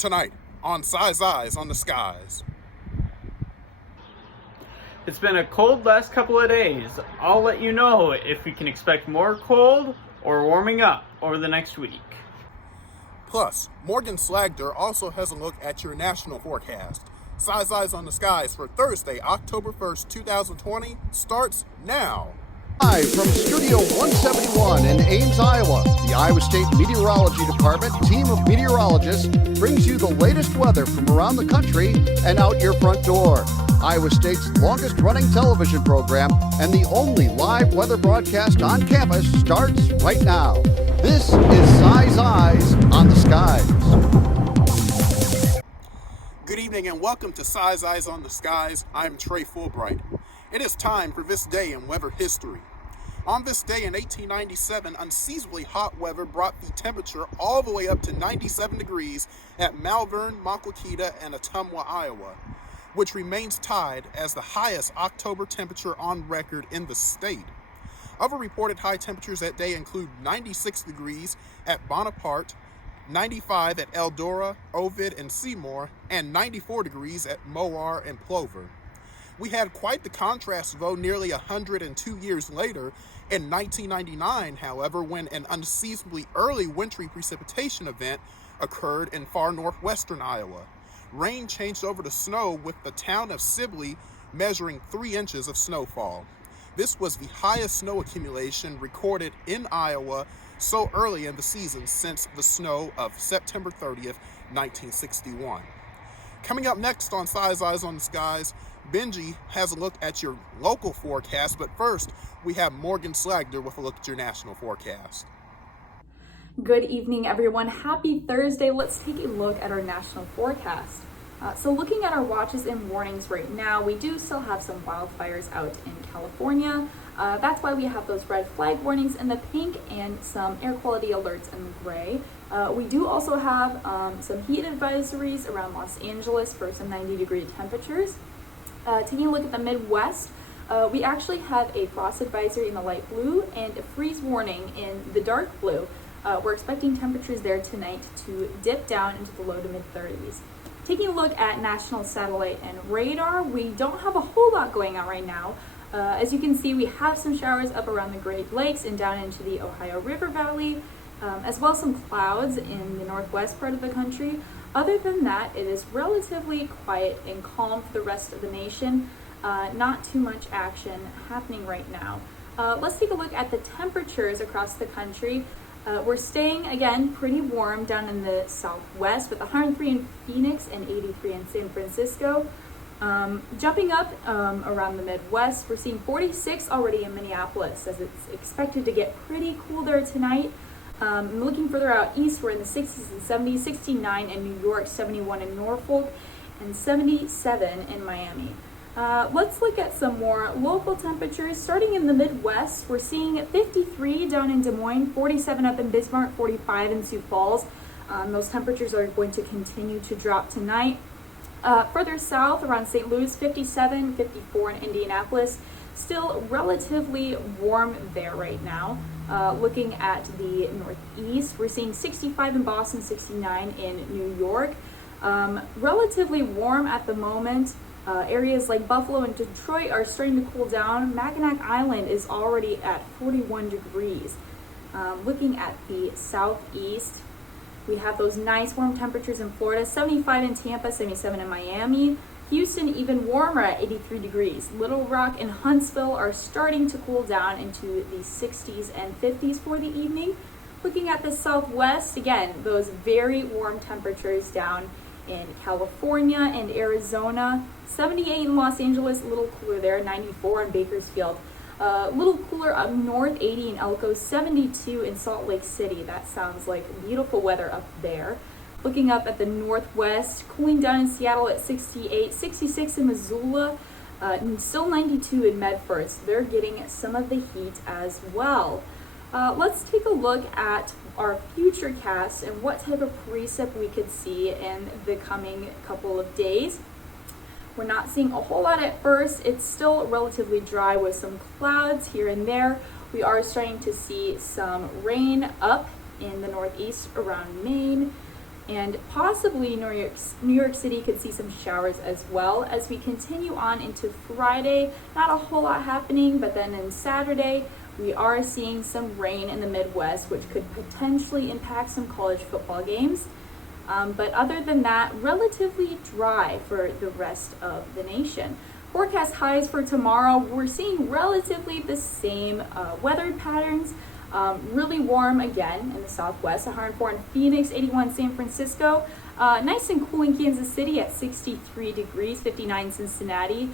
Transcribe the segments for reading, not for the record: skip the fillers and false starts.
tonight on Cys Eyes on the Skies. It's been a cold last couple of days. I'll let you know if we can expect more cold or warming up over the next week. Plus, Morgan Slagter also has a look at your national forecast. Cys Eyes on the Skies for Thursday, October 1st, 2020 starts now. Live from Studio 171 in Ames, Iowa, the Iowa State Meteorology Department team of meteorologists brings you the latest weather from around the country and out your front door. Iowa State's longest-running television program and the only live weather broadcast on campus starts right now. This is Cys Eyes on the Skies. Good evening and welcome to Cys Eyes on the Skies. I'm Trey Fulbright. It is time for this day in weather history. On this day in 1897, unseasonably hot weather brought the temperature all the way up to 97 degrees at Malvern, Montclaqueta, and Ottumwa, Iowa, which remains tied as the highest October temperature on record in the state. Other reported high temperatures that day include 96 degrees at Bonaparte, 95 at Eldora, Ovid, and Seymour, and 94 degrees at Moar and Plover. We had quite the contrast, though, nearly 102 years later, in 1999, however, when an unseasonably early wintry precipitation event occurred in far northwestern Iowa. Rain changed over to snow, with the town of Sibley measuring 3 inches of snowfall. This was the highest snow accumulation recorded in Iowa so early in the season since the snow of September 30th, 1961. Coming up next on Cys Eyes on the Skies, Benji has a look at your local forecast, but first we have Morgan Slagter with a look at your national forecast. Good evening, everyone. Happy Thursday. Let's take a look at our national forecast. So looking at our watches and warnings right now, we do still have some wildfires out in California. That's why we have those red flag warnings in the pink and some air quality alerts in the gray. We do also have some heat advisories around Los Angeles for some 90-degree temperatures. Taking a look at the Midwest, we actually have a frost advisory in the light blue and a freeze warning in the dark blue. We're expecting temperatures there tonight to dip down into the low to mid 30s. Taking a look at national satellite and radar, we don't have a whole lot going on right now. As you can see, we have some showers up around the Great Lakes and down into the Ohio River Valley, as well as some clouds in the northwest part of the country. Other than that, it is relatively quiet and calm for the rest of the nation. Not too much action happening right now. Let's take a look at the temperatures across the country. We're staying, again, pretty warm down in the southwest with 103 in Phoenix and 83 in San Francisco. Jumping up around the Midwest, we're seeing 46 already in Minneapolis, as it's expected to get pretty cool there tonight. Looking further out east, we're in the 60s and 70s, 69 in New York, 71 in Norfolk, and 77 in Miami. Let's look at some more local temperatures. Starting in the Midwest, we're seeing 53 down in Des Moines, 47 up in Bismarck, 45 in Sioux Falls. Those temperatures are going to continue to drop tonight. Further south around St. Louis, 57, 54 in Indianapolis. Still relatively warm there right now. Looking at the northeast, we're seeing 65 in Boston, 69 in New York. Relatively warm at the moment. Areas like Buffalo and Detroit are starting to cool down. Mackinac Island is already at 41 degrees. Looking at the southeast, we have those nice warm temperatures in Florida, 75 in Tampa, 77 in Miami. Houston even warmer at 83 degrees. Little Rock and Huntsville are starting to cool down into the 60s and 50s for the evening. Looking at the southwest, again, those very warm temperatures down in California and Arizona. 78 in Los Angeles, a little cooler there, 94 in Bakersfield. A little cooler up north, 80 in Elko, 72 in Salt Lake City. That sounds like beautiful weather up there. Looking up at the northwest, cooling down in Seattle at 68, 66 in Missoula, and still 92 in Medford. So they're getting some of the heat as well. Let's take a look at our future cast and what type of precip we could see in the coming couple of days. We're not seeing a whole lot at first. It's still relatively dry with some clouds here and there. We are starting to see some rain up in the northeast around Maine. And possibly New York City could see some showers as well as we continue on into Friday. Not a whole lot happening, but then in Saturday, we are seeing some rain in the Midwest, which could potentially impact some college football games. But other than that, relatively dry for the rest of the nation. Forecast highs for tomorrow, we're seeing relatively the same weather patterns. Really warm again in the Southwest, 104 in Phoenix, 81 San Francisco. Nice and cool in Kansas City at 63 degrees, 59 Cincinnati,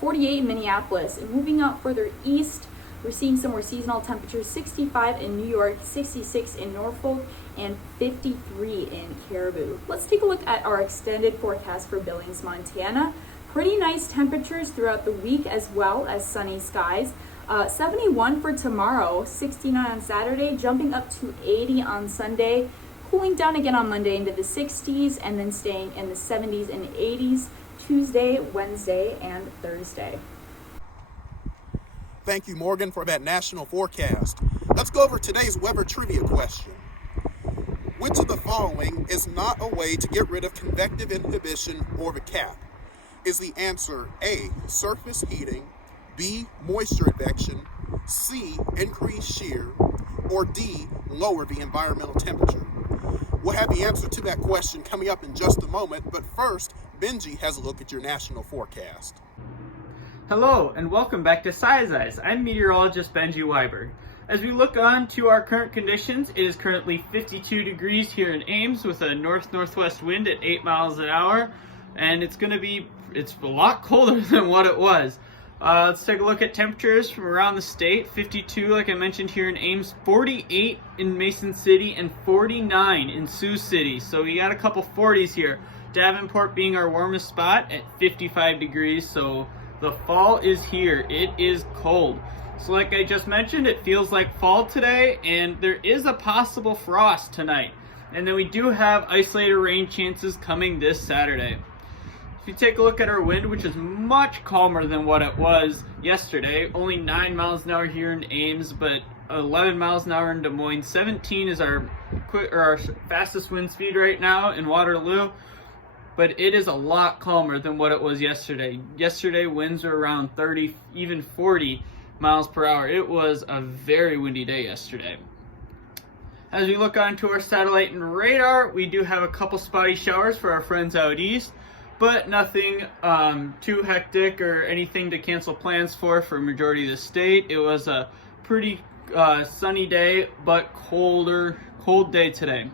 48 in Minneapolis. And moving up further east, we're seeing some more seasonal temperatures, 65 in New York, 66 in Norfolk, and 53 in Caribou. Let's take a look at our extended forecast for Billings, Montana. Pretty nice temperatures throughout the week as well as sunny skies. 71 for tomorrow, 69 on Saturday, jumping up to 80 on Sunday, cooling down again on Monday into the 60s, and then staying in the 70s and 80s Tuesday, Wednesday, and Thursday. Thank you, Morgan, for that national forecast. Let's go over today's weather trivia question. Which of the following is not a way to get rid of convective inhibition or the cap? Is the answer A, surface heating, B, moisture advection, C, increased shear, or D, lower the environmental temperature? We'll have the answer to that question coming up in just a moment, but first, Benji has a look at your national forecast. Hello, and welcome back to Cys Eyes. I'm meteorologist Benji Wyberg. As we look on to our current conditions, it is currently 52 degrees here in Ames with a north-northwest wind at 8 miles an hour, and it's a lot colder than what it was. Let's take a look at temperatures from around the state. 52, like I mentioned, here in Ames, 48 in Mason City, and 49 in Sioux City. So we got a couple 40s here. Davenport being our warmest spot at 55 degrees, so the fall is here. It is cold. So like I just mentioned, it feels like fall today, and there is a possible frost tonight. And then we do have isolated rain chances coming this Saturday. If you take a look at our wind, which is much calmer than what it was yesterday, only 9 miles an hour here in Ames, but 11 miles an hour in Des Moines. 17 is our fastest wind speed right now in Waterloo, but it is a lot calmer than what it was yesterday. Yesterday, winds were around 30, even 40 miles per hour. It was a very windy day yesterday. As we look onto our satellite and radar, we do have a couple spotty showers for our friends out east, but nothing too hectic or anything to cancel plans for a majority of the state. It was a pretty sunny day, but cold day today.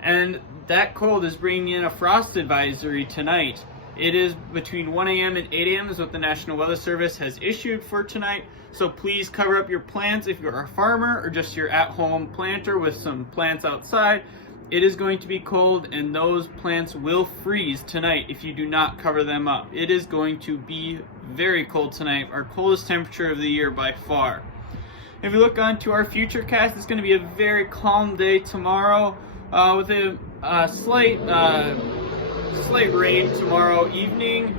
And that cold is bringing in a frost advisory tonight. It is between 1 a.m. and 8 a.m. is what the National Weather Service has issued for tonight. So please cover up your plants if you're a farmer or just your at-home planter with some plants outside. It is going to be cold, and those plants will freeze tonight if you do not cover them up. It is going to be very cold tonight, our coldest temperature of the year by far. If you look onto our future cast, it's going to be a very calm day tomorrow with a slight rain tomorrow evening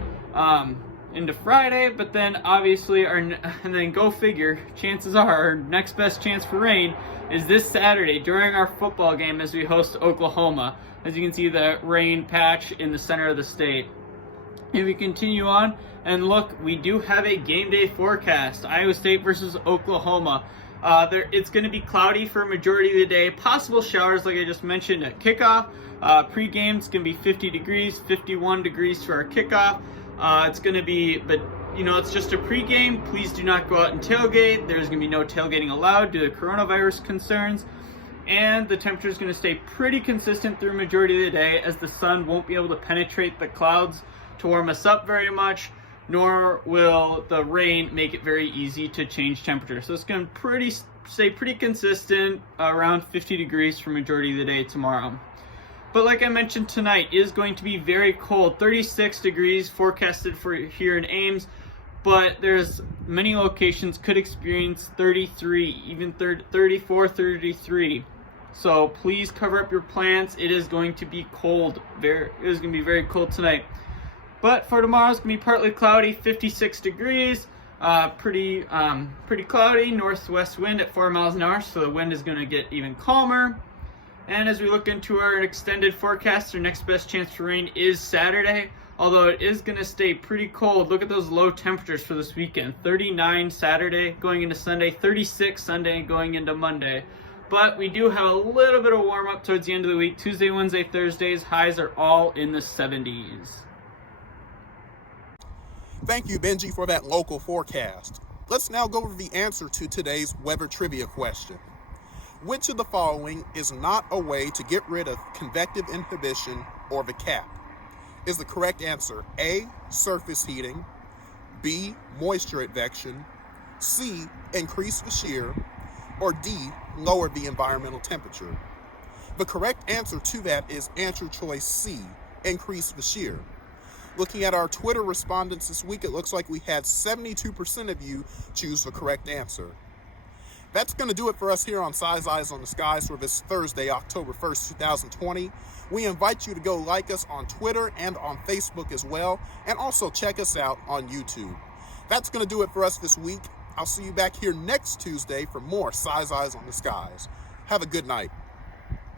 into Friday, but then obviously and then go figure, chances are our next best chance for rain is this Saturday during our football game as we host Oklahoma. As you can see, the rain patch in the center of the state. If we continue on and look, we do have a game day forecast. Iowa State versus Oklahoma. It's going to be cloudy for a majority of the day. Possible showers, like I just mentioned, at kickoff. Pre-game, it's going to be 50 degrees, 51 degrees for our kickoff. It's going to be, but it's just a pre-game. Please do not go out and tailgate. There's going to be no tailgating allowed due to coronavirus concerns. And the temperature is going to stay pretty consistent through a majority of the day, as the sun won't be able to penetrate the clouds to warm us up very much, nor will the rain make it very easy to change temperature. So it's going to stay pretty consistent around 50 degrees for majority of the day tomorrow. But like I mentioned, tonight is going to be very cold. 36 degrees forecasted for here in Ames, but there's many locations could experience 33, even 34, 33. So please cover up your plants. It is going to be cold. It is going to be very cold tonight. But for tomorrow, it's going to be partly cloudy, 56 degrees. Pretty cloudy, northwest wind at 4 miles an hour, so the wind is going to get even calmer. And as we look into our extended forecast, our next best chance for rain is Saturday, although it is going to stay pretty cold. Look at those low temperatures for this weekend. 39 Saturday going into Sunday, 36 Sunday going into Monday. But we do have a little bit of warm up towards the end of the week. Tuesday, Wednesday, Thursdays, highs are all in the 70s. Thank you, Benji, for that local forecast. Let's now go over the answer to today's weather trivia question. Which of the following is not a way to get rid of convective inhibition or the cap? Is the correct answer A, surface heating, B, moisture advection, C, increase the shear, or D, lower the environmental temperature? The correct answer to that is answer choice C, increase the shear. Looking at our Twitter respondents this week, it looks like we had 72% of you choose the correct answer. That's going to do it for us here on Cys Eyes on the Skies for this Thursday, October 1st, 2020. We invite you to go like us on Twitter and on Facebook as well, and also check us out on YouTube. That's going to do it for us this week. I'll see you back here next Tuesday for more Cys Eyes on the Skies. Have a good night.